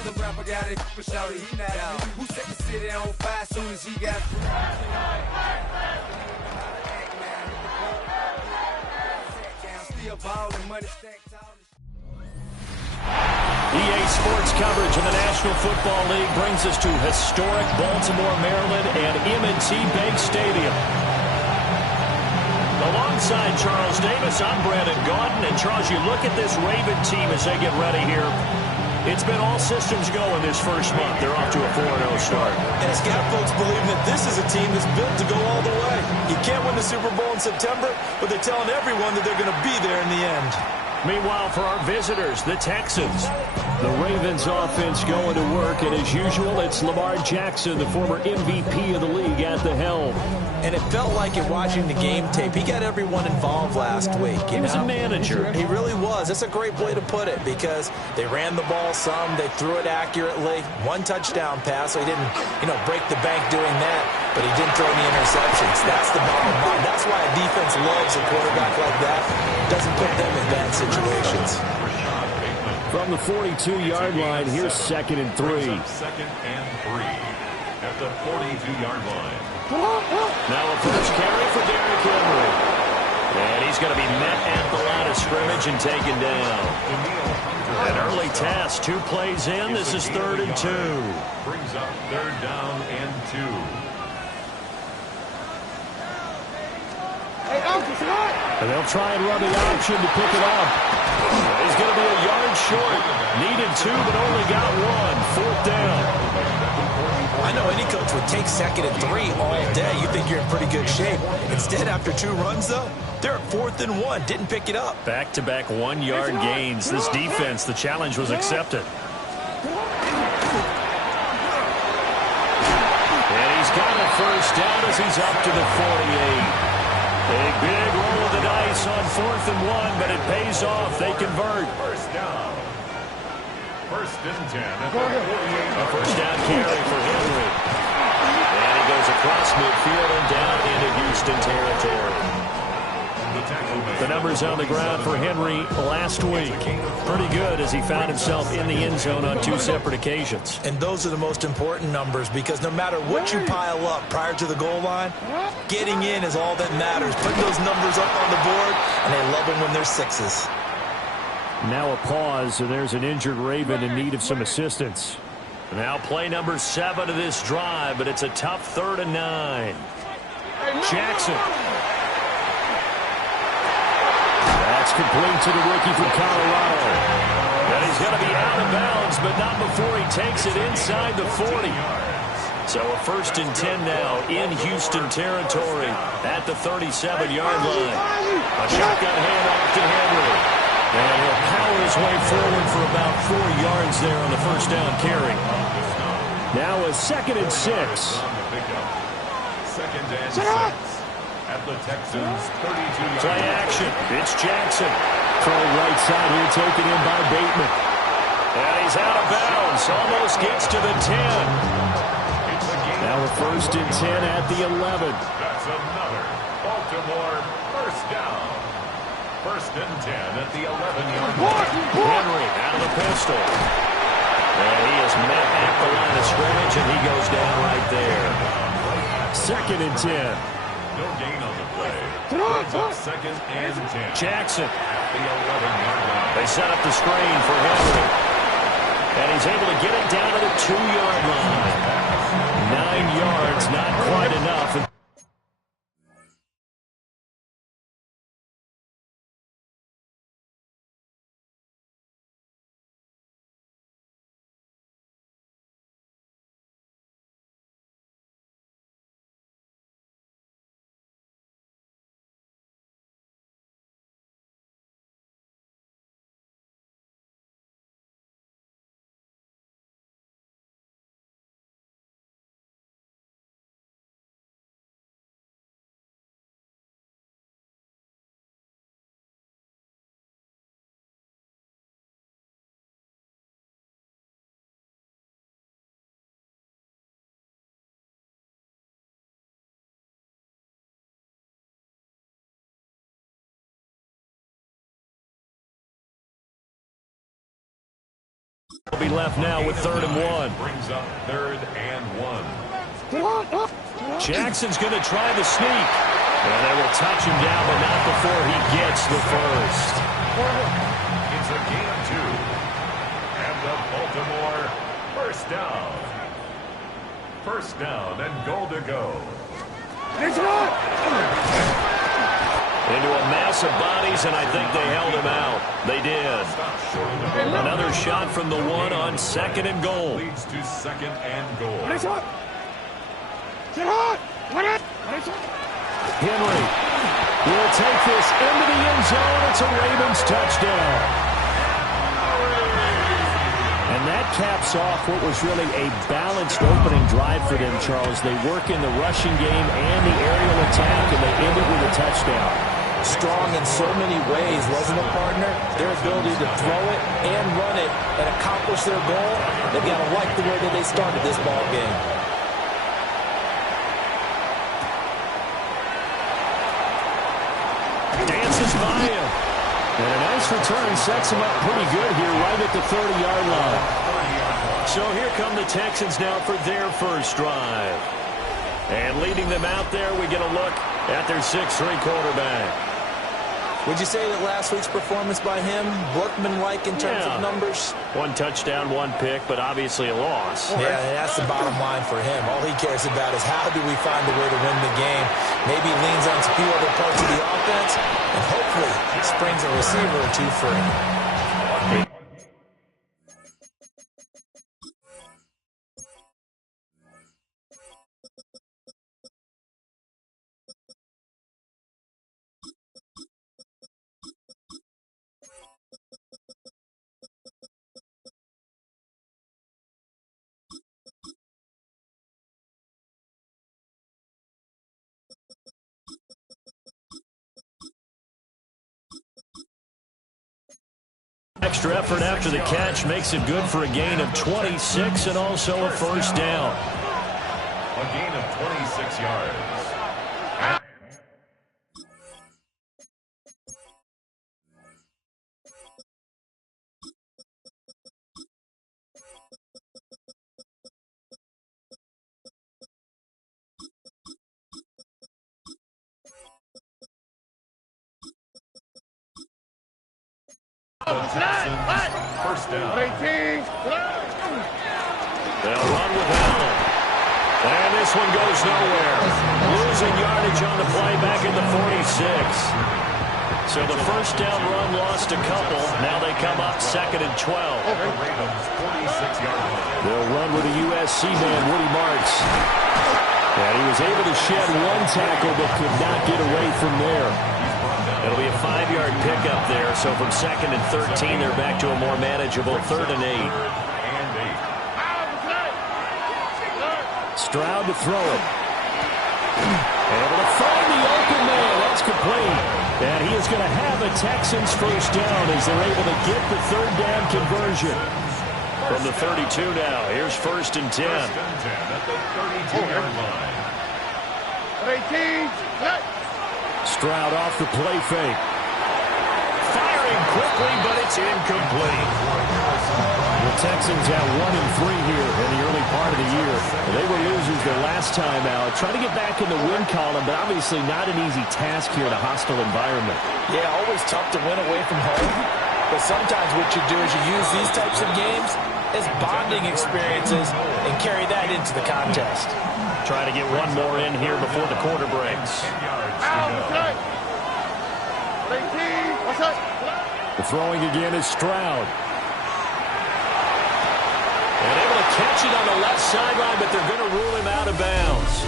other rapper got it for shouty, he not out. Who set the city on fire soon as he got free? Still ballin', money stacked tall. EA Sports coverage in the National Football League brings us to historic Baltimore, Maryland, and M&T Bank Stadium. Alongside Charles Davis, I'm Brandon Gaudin. And Charles, you look at this Raven team as they get ready here. It's been all systems go in this first month. They're off to a 4-0 start. And it's got folks believing that this is a team that's built to go all the way. You can't win the Super Bowl in September, but they're telling everyone that they're going to be there in the end. Meanwhile, for our visitors, the Texans, the Ravens offense going to work, and as usual, it's Lamar Jackson, the former MVP of the league, at the helm. And it felt like in watching the game tape, he got everyone involved last week. He was a manager. He really was. That's a great way to put it because they ran the ball some, they threw it accurately. One touchdown pass, so he didn't, break the bank doing that, but he didn't throw any interceptions. That's the bottom line. That's why a defense loves a quarterback like that. Doesn't put them in bad situations. From the 42-yard line, here's 2nd and 3. 2nd and 3 at the 42-yard line. Now a first carry for Derrick Henry. And he's going to be met at the line of scrimmage and taken down. An early test, 2 plays in. This is 3rd and 2. Brings up 3rd down and 2. And they'll try and run the option to pick it up. He's going to be a yard short. Needed 2, but only got 1. 4th down. I know any coach would take 2nd and 3 all day. You think you're in pretty good shape. Instead, after 2 runs, though, they're at 4th and 1. Didn't pick it up. Back-to-back 1-yard gains. This defense, the challenge was accepted. And he's got a first down as he's up to the 48. Big roll of the dice on 4th and 1, but it pays off. They convert. First down. 1st and 10 at the 48. A first down carry for Henry. And he goes across midfield and down into Houston territory. The numbers on the ground for Henry last week. Pretty good as he found himself in the end zone on 2 separate occasions. And those are the most important numbers because no matter what you pile up prior to the goal line, getting in is all that matters. Putting those numbers up on the board, and they love them when they're 6s. Now a pause, so there's an injured Raven in need of some assistance. Now play number 7 of this drive, but it's a tough 3rd and 9. Jackson. That's complete to the rookie from Colorado. And he's going to be out of bounds, but not before he takes it inside the 40. So a 1st and 10 now in Houston territory at the 37-yard line. A shotgun handoff to Henry. And he'll power his way forward for about 4 yards there on the first down carry. Now a 2nd and 6. 2nd and 6 at the Texans' 32-yard line. Play action. It's Jackson. Throw right side here taken in by Bateman. And he's out of bounds. Almost gets to the 10. Now a 1st and 10 at the 11. That's another Baltimore first down. 1st and 10 at the 11-yard line. Henry out of the pistol. And he is met at the line of scrimmage, and he goes down right there. 2nd and 10. No gain on the play. Brings up 2nd and 10. Jackson. At the 11-yard line. They set up the screen for Henry. And he's able to get it down to the 2-yard line. 9 yards, not quite enough. Will be left now with 3rd and 1. Brings up 3rd and 1. Jackson's going to try the sneak. And they will touch him down, but not before he gets the first. It's a gain of 2. And the Baltimore first down. First down and goal to go. Into a mass of bodies, and I think they held him out. They did. Another shot from the 1 on 2nd and goal. Leads to 2nd and goal. Henry will take this into the end zone. It's a Ravens touchdown. And that caps off what was really a balanced opening drive for them, Charles. They work in the rushing game and the aerial attack, and they end it with a touchdown. Strong in so many ways, wasn't it, partner? Their ability to throw it and run it and accomplish their goal, they've got to like the way that they started this ball game. Dances by him. And a nice return sets him up pretty good here right at the 30-yard line. So here come the Texans now for their first drive. And leading them out there, we get a look at their 6'3" quarterback. Would you say that last week's performance by him, workman-like in terms of numbers? 1 touchdown, 1 pick, but obviously a loss. Yeah, and that's the bottom line for him. All he cares about is how do we find a way to win the game. Maybe leans on a few other parts of the offense, and hopefully springs a receiver or two free. Extra effort after the catch makes it good for a gain of 26 and also a first down. A gain of 26 yards. First down. They'll run with Allen. And this one goes nowhere. Losing yardage on the play back in the 46. So the first down run lost a couple. Now they come up 2nd and 12. They'll run with a USC man, Woody Marks. And he was able to shed 1 tackle but could not get away from there. It'll be a 5-yard pickup there. So from 2nd and 13, they're back to a more manageable 3rd and 8. Stroud to throw it. Able to find the open man. That's complete. And he is going to have a Texans first down as they're able to get the 3rd down conversion. From the 32 now, here's 1st and 10. First and 10 at the 32-yard line. Stroud off the play fake. Firing quickly, but it's incomplete. The Texans have 1-3 here in the early part of the year. They were losers their last time out. Trying to get back in the win column, but obviously not an easy task here in a hostile environment. Yeah, always tough to win away from home. But sometimes what you do is you use these types of games as bonding experiences and carry that into the contest. Try to get one more in here before the quarter breaks. The throwing again is Stroud. And able to catch it on the left sideline, but they're going to rule him out of bounds.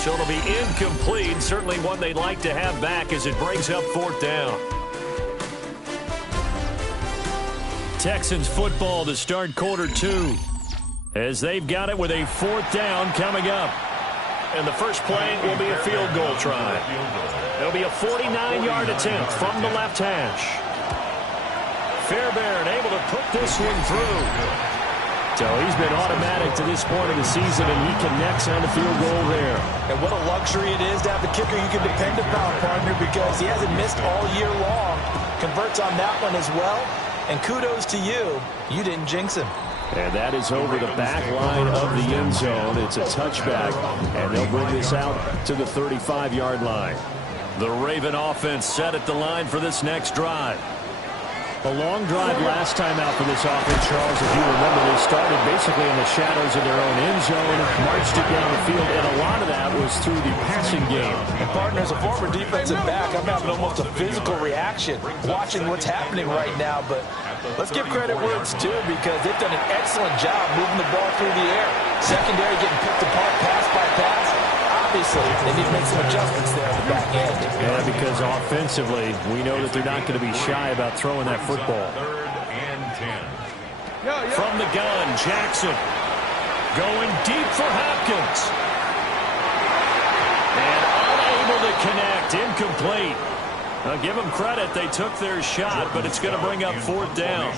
So it'll be incomplete. Certainly one they'd like to have back as it brings up 4th down. Texans football to start quarter 2. As they've got it with a 4th down coming up. And the first play will be a field goal try. It'll be a 49-yard attempt from the left hash. Fairbairn able to put this one through. So he's been automatic to this point of the season, and he connects on the field goal there. And what a luxury it is to have a kicker you can depend upon, partner, because he hasn't missed all year long. Converts on that one as well. And kudos to you. You didn't jinx him. And that is over the back line of the end zone. It's a touchback, and they'll bring this out to the 35-yard line. The Raven offense set at the line for this next drive. A long drive last time out for this offense, Charles. If you remember, they started basically in the shadows of their own end zone, marched it down the field, and a lot of that was through the passing game. And partner, as a former defensive back, I'm having almost a physical reaction watching what's happening right now. But let's give credit where it's due, because they've done an excellent job moving the ball through the air. Secondary getting picked apart pass by pass. Obviously, they need to make some adjustments there at the back end. Yeah, because offensively, we know that they're not going to be shy about throwing that football. 3rd and 10. From the gun, Jackson going deep for Hopkins. And unable to connect, incomplete. Now, give them credit, they took their shot, but it's going to bring up 4th down.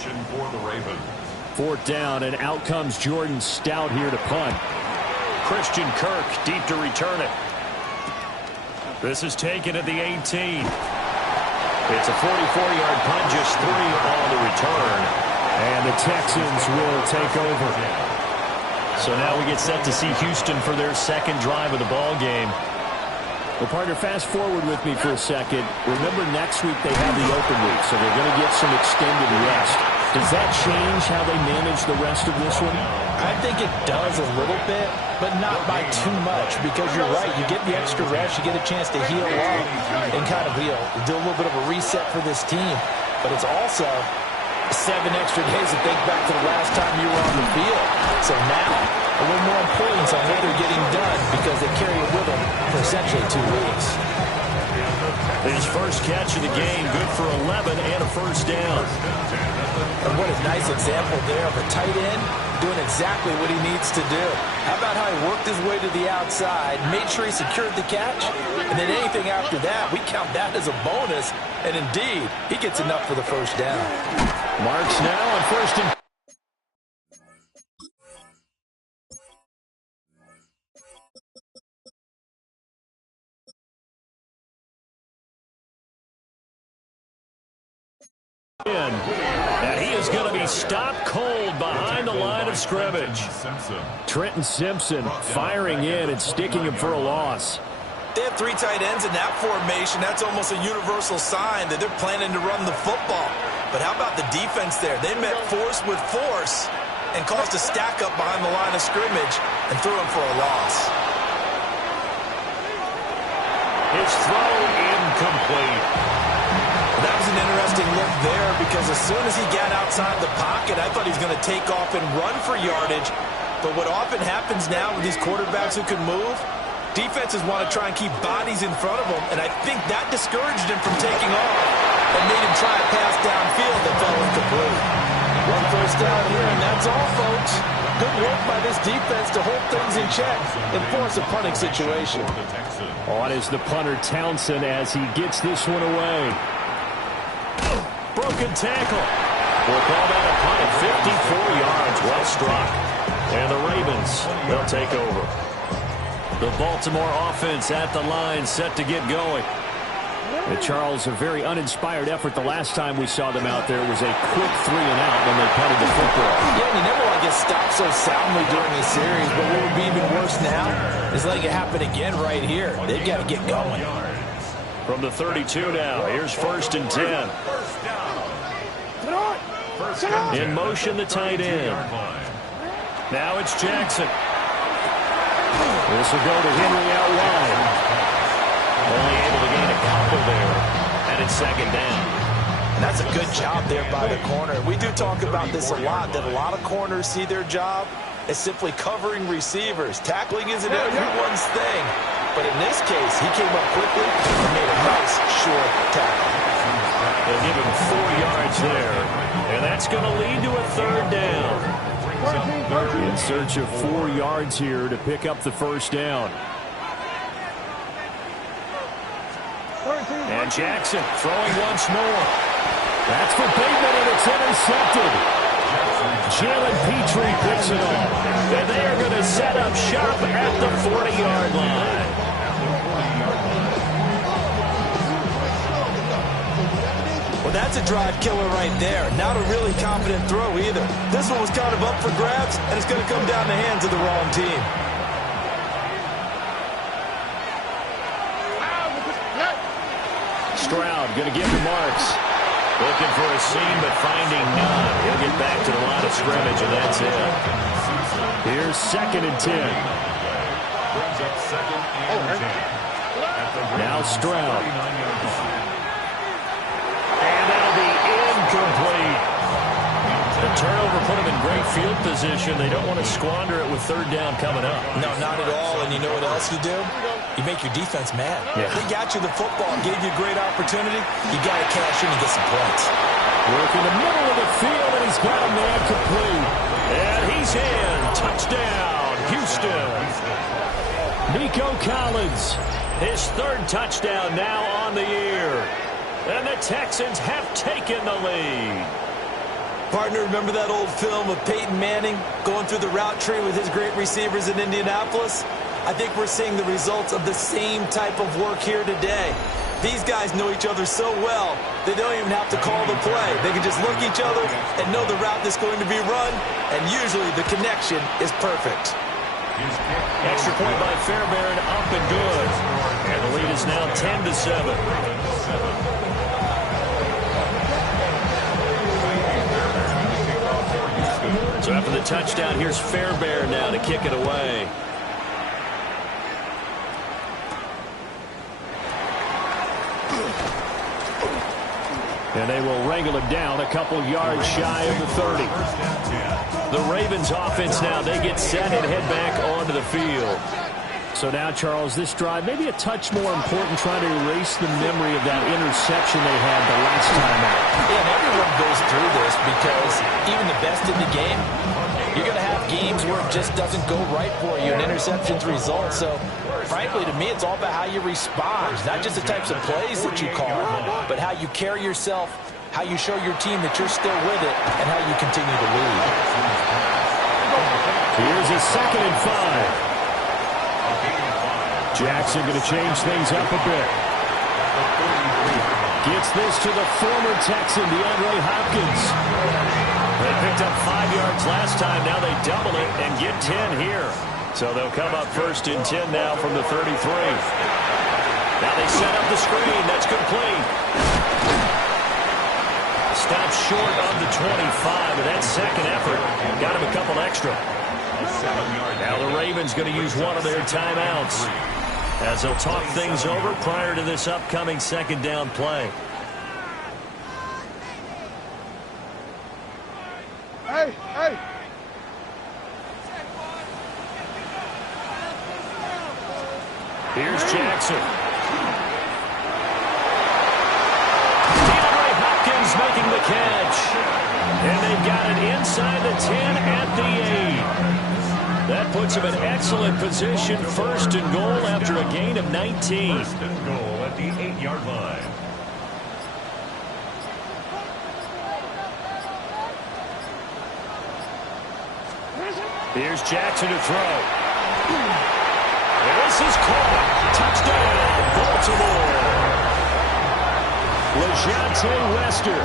4th down, and out comes Jordan Stout here to punt. Christian Kirk deep to return it. This is taken at the 18. It's a 44-yard punt, just 3 on the return. And the Texans will take over. So now we get set to see Houston for their second drive of the ball game. Well, partner, fast forward with me for a second. Remember, next week they have the open week, so they're going to get some extended rest. Does that change how they manage the rest of this one? I think it does a little bit, but not by too much, because you're right. You get the extra rest. You get a chance to heal up and kind of do a little bit of a reset for this team. But it's also 7 extra days to think back to the last time you were on the field. So now, a little more importance on what they're getting done, because they carry it with them for essentially 2 weeks. His first catch of the game, good for 11 and a first down. And what a nice example there of a tight end doing exactly what he needs to do. How about how he worked his way to the outside, made sure he secured the catch, and then anything after that, we count that as a bonus. And indeed, he gets enough for the first down. Marks now on 1st and and he is going to be stopped cold behind the line of scrimmage. Trenton Simpson firing in and sticking him for a loss. They have 3 tight ends in that formation. That's almost a universal sign that they're planning to run the football. But how about the defense there? They met force with force and caused a stack up behind the line of scrimmage and threw him for a loss. His throw incomplete. That was an interesting look there, because as soon as he got outside the pocket, I thought he was going to take off and run for yardage. But what often happens now with these quarterbacks who can move, defenses want to try and keep bodies in front of them, and I think that discouraged him from taking off and made him try a pass downfield that fell incomplete. One first down here, and that's all, folks. Good work by this defense to hold things in check and force a punting situation. On is the punter Townsend as he gets this one away. Broken tackle. We'll call that a punt at 54 yards. Well struck. And the Ravens, they'll take over. The Baltimore offense at the line, set to get going. And Charles, a very uninspired effort the last time we saw them out there was a quick 3 and out when they punted the football. Yeah, you never want to get stopped so soundly during a series, but what would be even worse now is letting it happen again right here. They've got to get going. From the 32 now, here's 1st and 10. In motion, the tight end. Now it's Jackson. This will go to Henry out wide. Only able to gain a couple there. And it's 2nd down. And that's a good job there by the corner. We do talk about this a lot, that a lot of corners see their job as simply covering receivers. Tackling isn't everyone's thing. But in this case, he came up quickly and made a nice, short tackle. They'll give him 4 yards there. And that's going to lead to a 3rd down. In search of 4 yards here to pick up the first down. And Jackson throwing once more. That's for Bateman, and it's intercepted. Jalen Petrie picks it off. And they are going to set up shop at the 40-yard line. Well, that's a drive killer right there. Not a really confident throw either. This one was kind of up for grabs, and it's going to come down the hands of the wrong team. Stroud going to get the marks. Looking for a seam, but finding none. He'll get back to the line of scrimmage, and that's it. Here's 2nd and 10. Brings up 2nd and 10. Now Stroud. And that'll be incomplete. The turnover put them in great field position. They don't want to squander it with 3rd down coming up. No, not at all. And you know what else you do? You make your defense mad. Yeah. They got you the football, gave you a great opportunity. You got to cash in and get some points. Work in the middle of the field, and he's got a man complete. And he's in. Touchdown, Houston. Nico Collins, his 3rd touchdown now on the year. And the Texans have taken the lead. Partner, remember that old film of Peyton Manning going through the route tree with his great receivers in Indianapolis? I think we're seeing the results of the same type of work here today. These guys know each other so well, they don't even have to call the play. They can just look at each other and know the route that's going to be run, and usually the connection is perfect. Extra point by Fairbairn, up and good. And the lead is now 10-7. So after the touchdown, here's Fairbairn now to kick it away. And they will wrangle it down a couple yards shy of the 30. The Ravens offense now, they get set and head back onto the field. So now, Charles, this drive maybe a touch more important, trying to erase the memory of that interception they had the last time out. Yeah, and everyone goes through this because even the best in the game, you're going to have games where it just doesn't go right for you, and interceptions result. So, frankly, to me, it's all about how you respond. Not just the types of plays that you call, but how you carry yourself, how you show your team that you're still with it, and how you continue to lead. Here's a 2nd and 5. Jackson going to change things up a bit. Gets this to the former Texan, DeAndre Hopkins. They picked up 5 yards last time. Now they double it and get 10 here. So they'll come up 1st and 10 now from the 33. Now they set up the screen. That's complete. Stopped short of the 25, but that second effort got him a couple extra. Now the Ravens going to use one of their timeouts as they'll talk things over prior to this upcoming 2nd down play. Hey, hey. Here's Jackson. DeAndre Hopkins making the catch. And they've got it inside the 10 at the 8. That puts him in excellent position. 1st and goal after a gain of 19. 1st and goal at the 8-yard line. Here's Jackson to throw. And this is caught. Touchdown, Baltimore. LeJontay Wester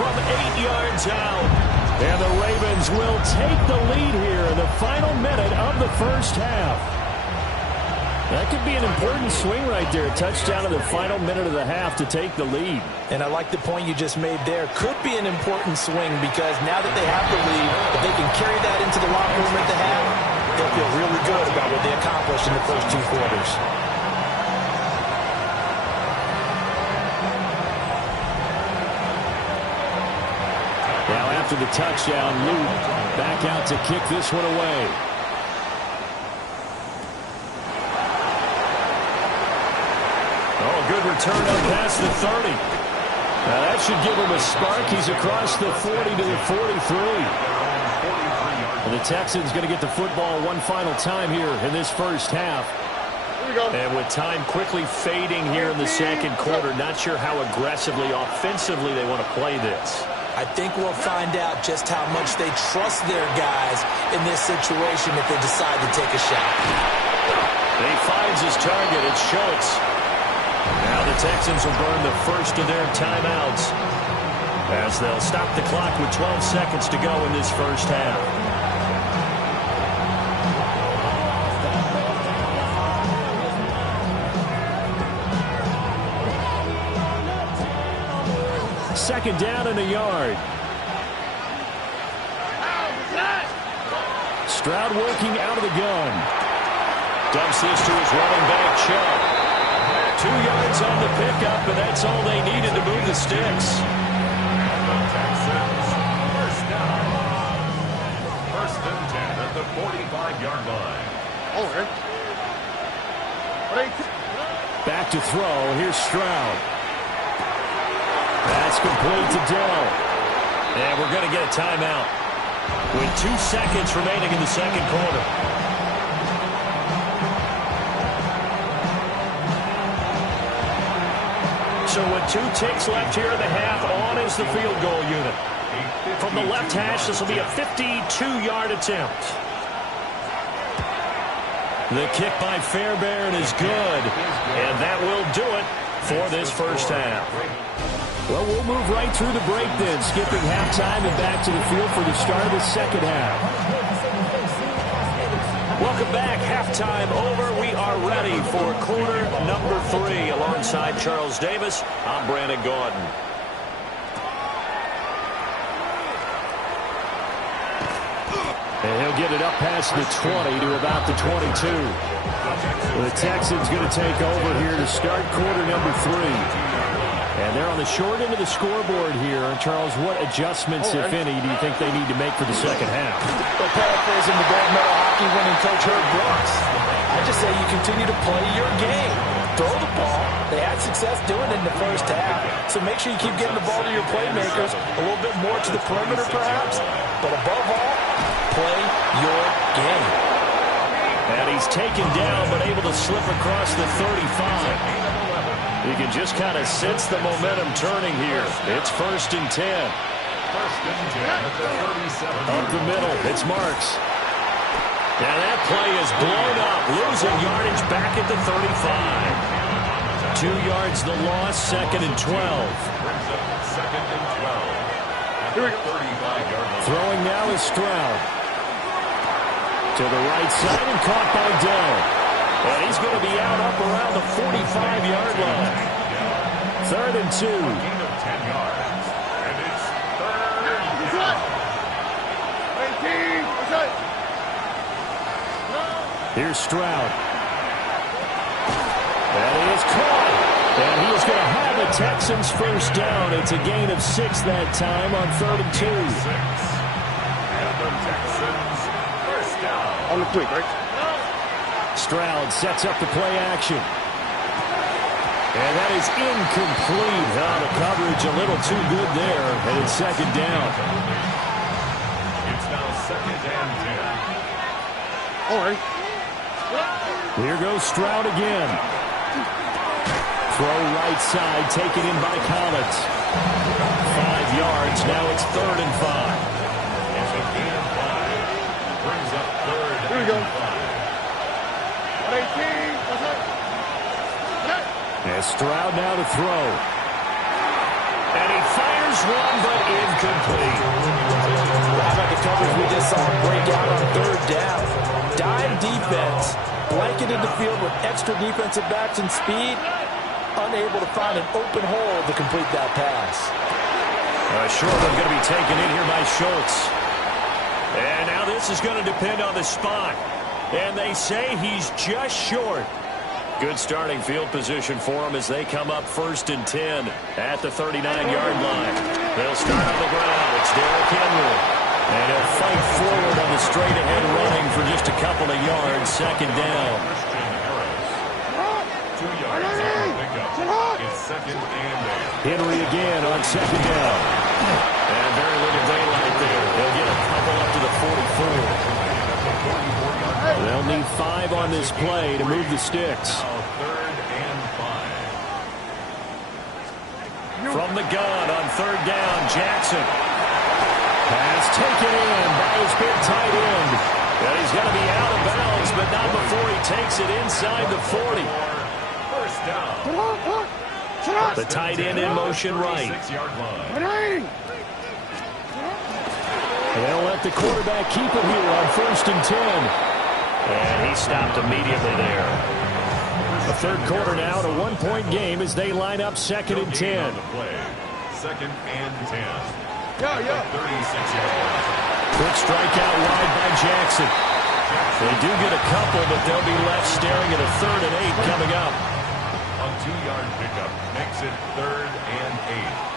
from 8 yards out. And the Ravens will take the lead here in the final minute of the 1st half. That could be an important swing right there. A touchdown in the final minute of the half to take the lead. And I like the point you just made there. Could be an important swing because now that they have the lead, if they can carry that into the locker room at the half, they'll feel really good about what they accomplished in the first 2 quarters. Now after the touchdown, Luke back out to kick this one away. Oh, good return up past the 30. Now that should give him a spark. He's across the 40 to the 43. And the Texans going to get the football one final time here in this 1st half. And with time quickly fading here in the 2nd quarter, not sure how aggressively, offensively they want to play this. I think we'll find out just how much they trust their guys in this situation if they decide to take a shot. He finds his target. It's Schultz. Now the Texans will burn the 1st of their timeouts. as they'll stop the clock with 12 seconds to go in this first half. Second down and a yard. Stroud working out of the gun. Dumps this to his running back, Chubb. 2 yards on the pickup, and that's all they needed to move the sticks. The Texans, first down. First and 10 at the 45-yard line. Back to throw. Here's Stroud. That's complete to Dell. And we're going to get a timeout with 2 seconds remaining in the second quarter. So with 2 ticks left here in the half, on is the field goal unit. From the left hash, this will be a 52-yard attempt. The kick by Fairbairn is good, and that will do it for this first half. Well, we'll move right through the break then, skipping halftime and back to the field for the start of the second half. Welcome back. Halftime over. We are ready for quarter number 3. Alongside Charles Davis, I'm Brandon Gordon. And he'll get it up past the 20 to about the 22. The Texans going to take over here to start quarter number 3. And they're on the short end of the scoreboard here. And Charles, what adjustments, if any, do you think they need to make for the second half? Well, paraphrasing the gold medal hockey winning coach Herb Brooks, I just say you continue to play your game. Throw the ball. They had success doing it in the first half. So make sure you keep getting the ball to your playmakers, a little bit more to the perimeter perhaps. But above all, play your game. And he's taken down but able to slip across the 35. You can just kind of sense the momentum turning here. It's first and 10. First and 10 at the 37. Up the middle, it's Marks. And that play is blown up, losing yardage back at the 35. 2 yards the loss, second and 12. Brings up second and 12. At the 35-yard line. Throwing now is Stroud. To the right side and caught by Dell. And he's going to be out up around the 45-yard line. Third and 2. Gain of 10 yards. And it's third down. Here's Stroud. And he is caught. And he is going to have the Texans first down. It's a gain of 6 that time on third and 2. And the Texans first down. On the quick, right? Stroud sets up the play action. And that is incomplete. The coverage a little too good there. And it's second down. It's now second and 10. All right. Here goes Stroud again. Throw right side, taken in by Collins. 5 yards, now it's third and 5. It's a gain of 5. Brings up third Here we go. and 5. And Stroud now to throw. And he fires one, but incomplete. How about the coverage we just saw break out on third down? Dime defense, blanketed the field with extra defensive backs and speed, unable to find an open hole to complete that pass. Short one going to be taken in here by Schultz. And now this is going to depend on the spot. And they say he's just short. Good starting field position for him as they come up first and 10 at the 39-yard line. They'll start on the ground. It's Derrick Henry. And he'll fight forward on the straight-ahead running for just a couple of yards. Second down. 2 yards on the pickup. It's second and 8. Henry again on second down. And very little daylight there. They'll get a couple up to the 44. They'll need 5 on this play to move the sticks. Third and 5. From the gun on third down, Jackson. Pass taken in by his big tight end. And he's going to be out of bounds, but not before he takes it inside the 40. First down. The tight end in motion right. They'll let the quarterback keep it here on 1st and 10. And he stopped immediately there. The third quarter now, at a 1-point game as they line up 2nd and 10. 2nd and 10. 36-yard line. Quick strike out wide by Jackson. They do get a couple, but they'll be left staring at a 3rd and 8 coming up. A 2-yard pickup makes it 3rd and 8.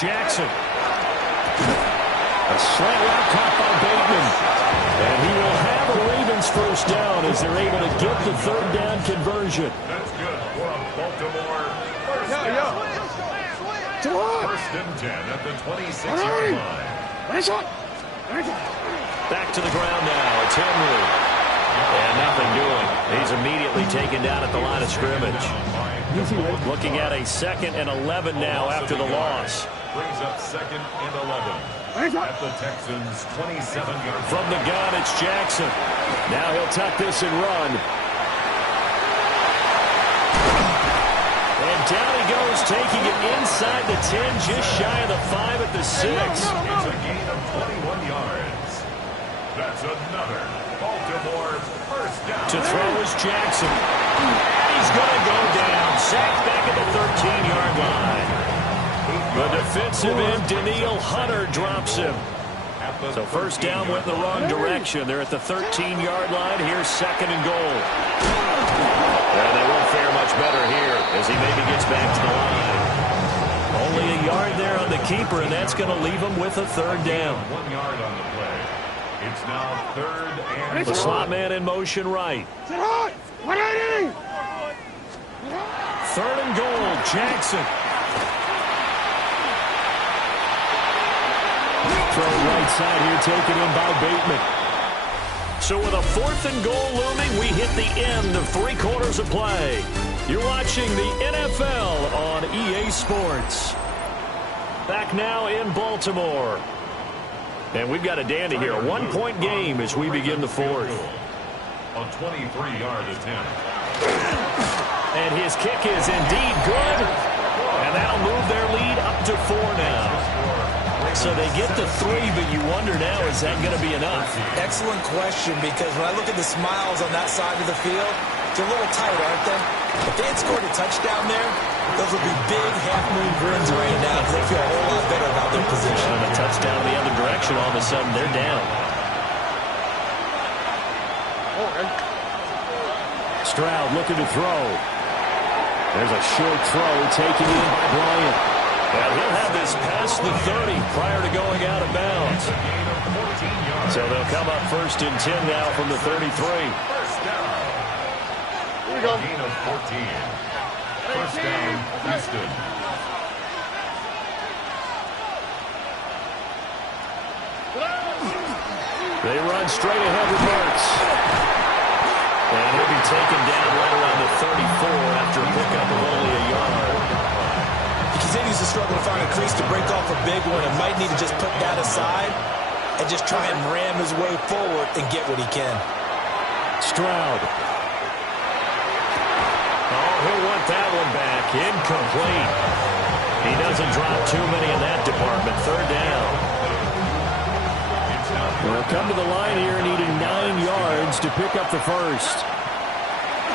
Jackson. A slant route caught by Bateman. And he will have a Ravens first down as they're able to get the 3rd down conversion. That's good for a Baltimore first down. 1st and 10 at the 26-yard line. Back to the ground now. It's Henry. And nothing doing. He's immediately taken down at the line of scrimmage. Looking at a 2nd and 11 now after the loss. Brings up 2nd and 11 at the Texans' 27-yard. From the gun, it's Jackson. Now he'll tuck this and run. And down he goes, taking it inside the 10, just shy of the 5 at the 6. It's a gain of 21 yards. That's another Baltimore first down. To throw is Jackson. He's going to go down. Sacked back at the 13-yard line. The defensive end, Daniil Hunter, drops him. So first down went in the wrong direction. They're at the 13-yard line. Here's 2nd and goal. And they won't fare much better here as he maybe gets back to the line. Only a yard there on the keeper, and that's going to leave him with a 3rd down. 1 yard on the play. It's now 3rd and The slot man in motion right. 3rd and goal, Jackson. Throw right side here, taken in by Bateman. So with a 4th and goal looming, we hit the end of 3 quarters of play. You're watching the NFL on EA Sports. Back now in Baltimore. And we've got a dandy here. A 1-point game as we begin the 4th. A 23-yard attempt. And his kick is indeed good. And that'll move their lead up to 4 now. So they get to 3, but you wonder now, is that going to be enough? Excellent question, because when I look at the smiles on that side of the field, they're a little tight, aren't they? If they had scored a touchdown there, those would be big half-moon grins right now because they feel a whole lot better about their position. And a touchdown in the other direction, all of a sudden they're down. Stroud looking to throw. There's a short throw taken in by Bryant. And he'll have this past the 30 prior to going out of bounds. So they'll come up 1st and 10 now from the 33. First down. Here we go. Gain of 14. First down, Houston. They run straight ahead with Mertz. And he'll be taken down right around the 34 after a pickup of only a yard. He continues to struggle to find a crease to break off a big one and might need to just put that aside and just try and ram his way forward and get what he can. Stroud. Oh, he'll want that one back. Incomplete. He doesn't drop too many in that department. 3rd down. They'll come to the line here needing 9 yards to pick up the first.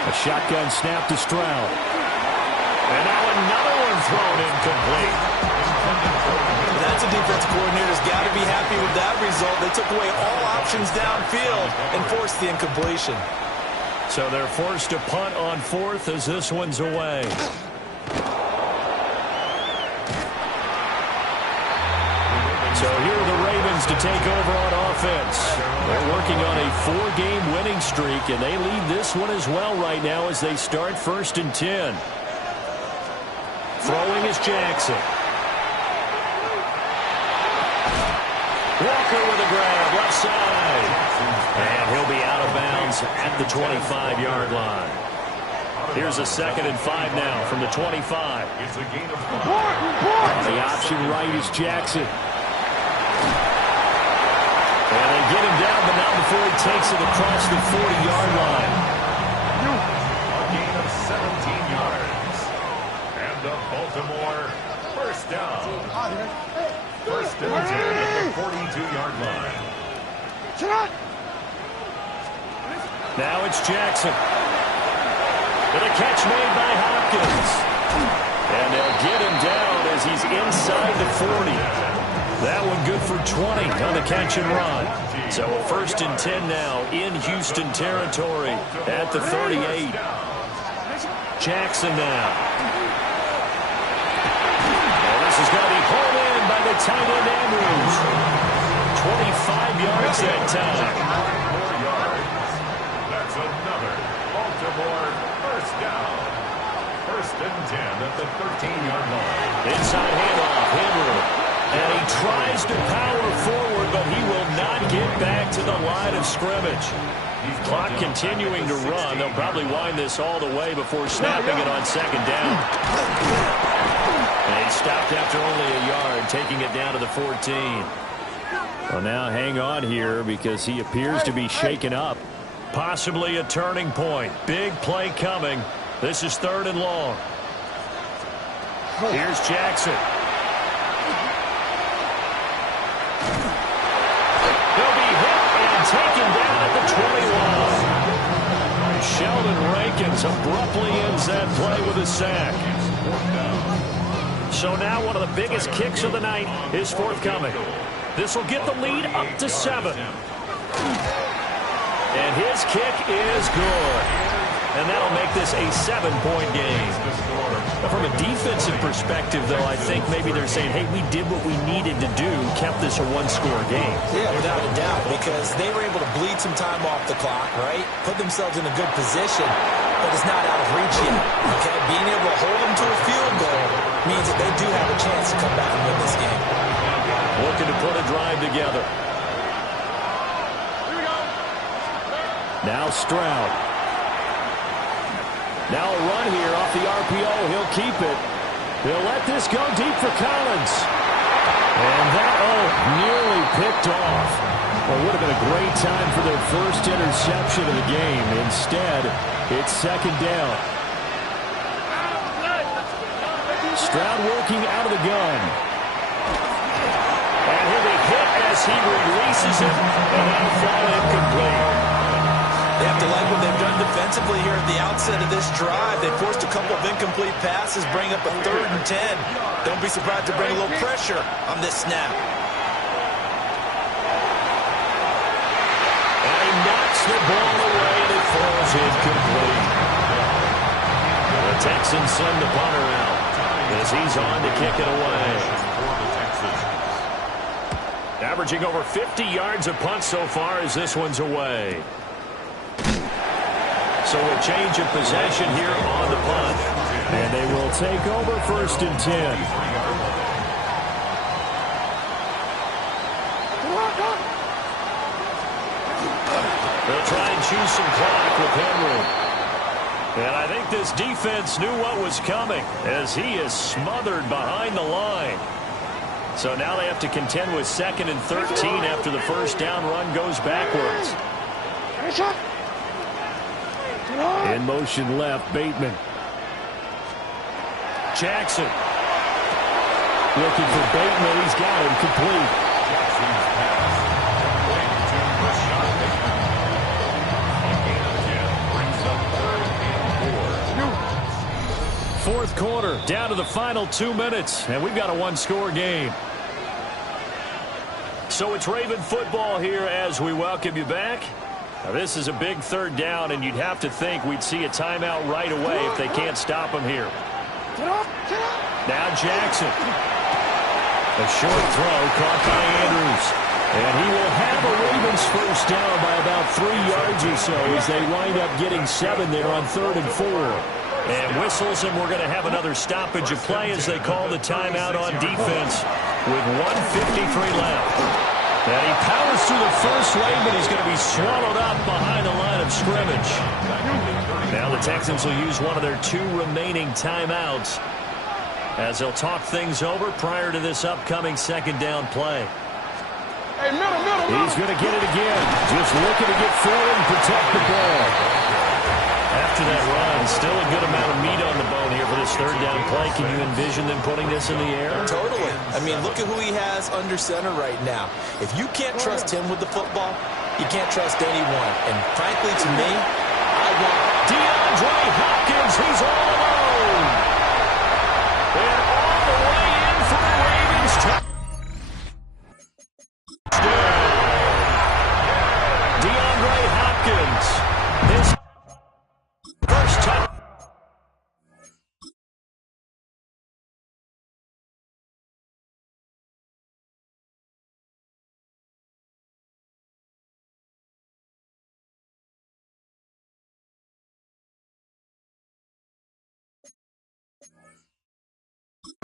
A shotgun snap to Stroud. And now another one thrown incomplete. That's a defense coordinator's got to be happy with that result. They took away all options downfield and forced the incompletion. So they're forced to punt on 4th as this one's away. So here are the Ravens to take over on offense. They're working on a 4-game winning streak, and they lead this one as well right now as they start 1st and 10. Throwing is Jackson. Walker with a grab, left side. And he'll be out of bounds at the 25-yard line. Here's a 2nd and 5 now from the 25. It's a gain of 5. The option right is Jackson. And they get him down, but not before he takes it across the 40-yard line. 17 yards. And the Baltimore first down. First and 10 at the 42-yard line. Now it's Jackson. And a catch made by Hopkins. And they'll get him down as he's inside the 40. That one good for 20 on the catch and run. So a first and 10 now in Houston territory at the 38. Jackson now. And this is going to be pulled in by the tight end Andrews. 25 yards that time. 4 yards. That's another Baltimore first down. First and 10 at the 13-yard line. Inside handoff, Henry. And he tries to power forward, but he will not get back to the line of scrimmage. Clock continuing to run. They'll probably wind this all the way before snapping it on second down. And he stopped after only a yard, taking it down to the 14. Well, now hang on here because he appears to be shaken up. Possibly a turning point. Big play coming. This is 3rd and long. Here's Jackson. He'll be hit and taken down at the 21. Sheldon Rankins abruptly ends that play with a sack. So now one of the biggest kicks of the night is forthcoming. This will get the lead up to 7. And his kick is good. And that'll make this a 7-point game. From a defensive perspective, though, I think maybe they're saying, hey, we did what we needed to do, kept this a 1-score game. Yeah, without a doubt, because they were able to bleed some time off the clock, right? Put themselves in a good position, but it's not out of reach yet. Okay, being able to hold them to a field goal means that they do have a chance to come back and win this game. Looking to put a drive together. Now Stroud. Now a run here off the RPO. He'll keep it. He'll let this go deep for Collins. And that, nearly picked off. Well, it would have been a great time for their first interception of the game. Instead, it's second down. Stroud working out of the gun. And he'll be hit as he releases it. And that'll fall incomplete. They have to like what they've done defensively here at the outset of this drive. They forced a couple of incomplete passes, bring up a 3rd and 10. Don't be surprised to bring a little pressure on this snap. And he knocks the ball away and it falls incomplete. The Texans send the punter out as he's on to kick it away. Averaging over 50 yards a punt so far as this one's away. So a change of possession here on the punt. And they will take over 1st and 10. They'll try and choose some clock with Henry. And I think this defense knew what was coming as he is smothered behind the line. So now they have to contend with 2nd and 13 after the first down run goes backwards. In motion left, Bateman. Jackson. Looking for Bateman. He's got him complete. Fourth quarter, down to the final 2 minutes, and we've got a 1-score game. So it's Raven football here as we welcome you back. Now this is a big 3rd down, and you'd have to think we'd see a timeout right away if they can't stop him here. Now Jackson. A short throw caught by Andrews. And he will have a Ravens first down by about 3 yards or so as they wind up getting 7 there on 3rd and 4. And whistles, and we're going to have another stoppage of play as they call the timeout on defense with 1:53 left. And he powers through the first wave, but he's going to be swallowed up behind the line of scrimmage. Now the Texans will use one of their 2 remaining timeouts as they'll talk things over prior to this upcoming second down play. He's going to get it again. Just looking to get forward and protect the ball. after that run. Still a good amount of meat on the bone here for this third down play. Can you envision them putting this in the air? Totally. I mean, look at who he has under center right now. If you can't trust him with the football, you can't trust anyone. And frankly, to me, I want DeAndre Hopkins. He's all alone. And all the way in for the Ravens. DeAndre Hopkins. His first touchdown.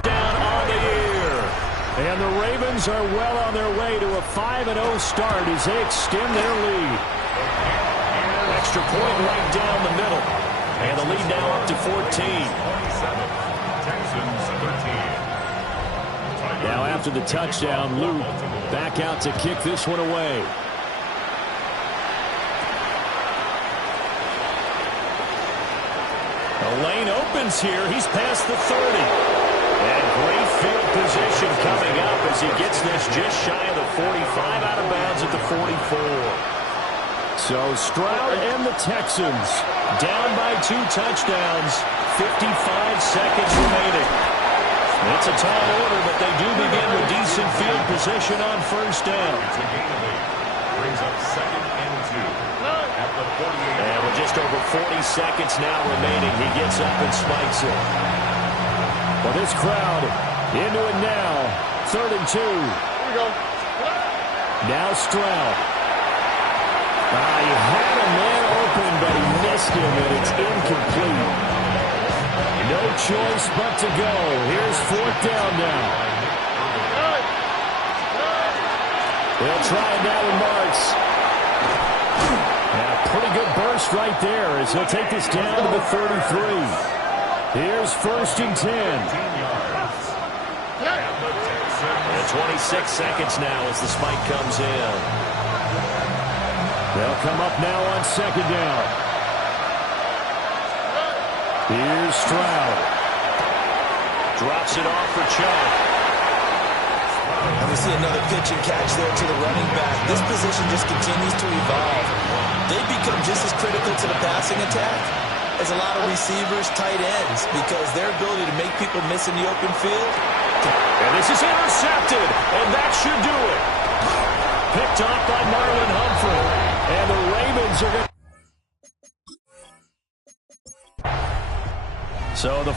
Down on the year. And the Ravens are well on their way to a 5-0 start as they extend their lead. Extra point right down the middle. And the lead now up to 14. Now after the touchdown, Luke back out to kick this one away. The lane opens here. He's past the 30. And great field position coming up as he gets this just shy of the 45, out of bounds at the 44. So Stroud and the Texans down by 2 touchdowns, 55 seconds remaining. It's a tall order, but they do begin with decent field position on first down. Brings up 2nd and 2 at the 48. And with just over 40 seconds now remaining, he gets up and spikes it. Well, this crowd into it now. 3rd and 2. Here we go. Now Stroud. He had a man open, but he missed him, and it's incomplete. No choice but to go. Here's 4th down now. They'll try it now with Marks. Now, pretty good burst right there as he'll take this down to the 33. Here's 1st and 10. And 26 seconds now as the spike comes in. They'll come up now on 2nd down. Here's Stroud. Drops it off for Chubb. And we see another pitch and catch there to the running back. This position just continues to evolve. They become just as critical to the passing attack as a lot of receivers, tight ends, because their ability to make people miss in the open field. And this is intercepted, and that should do it. Picked off by Marlon Humphrey. And the Ravens are going to... So the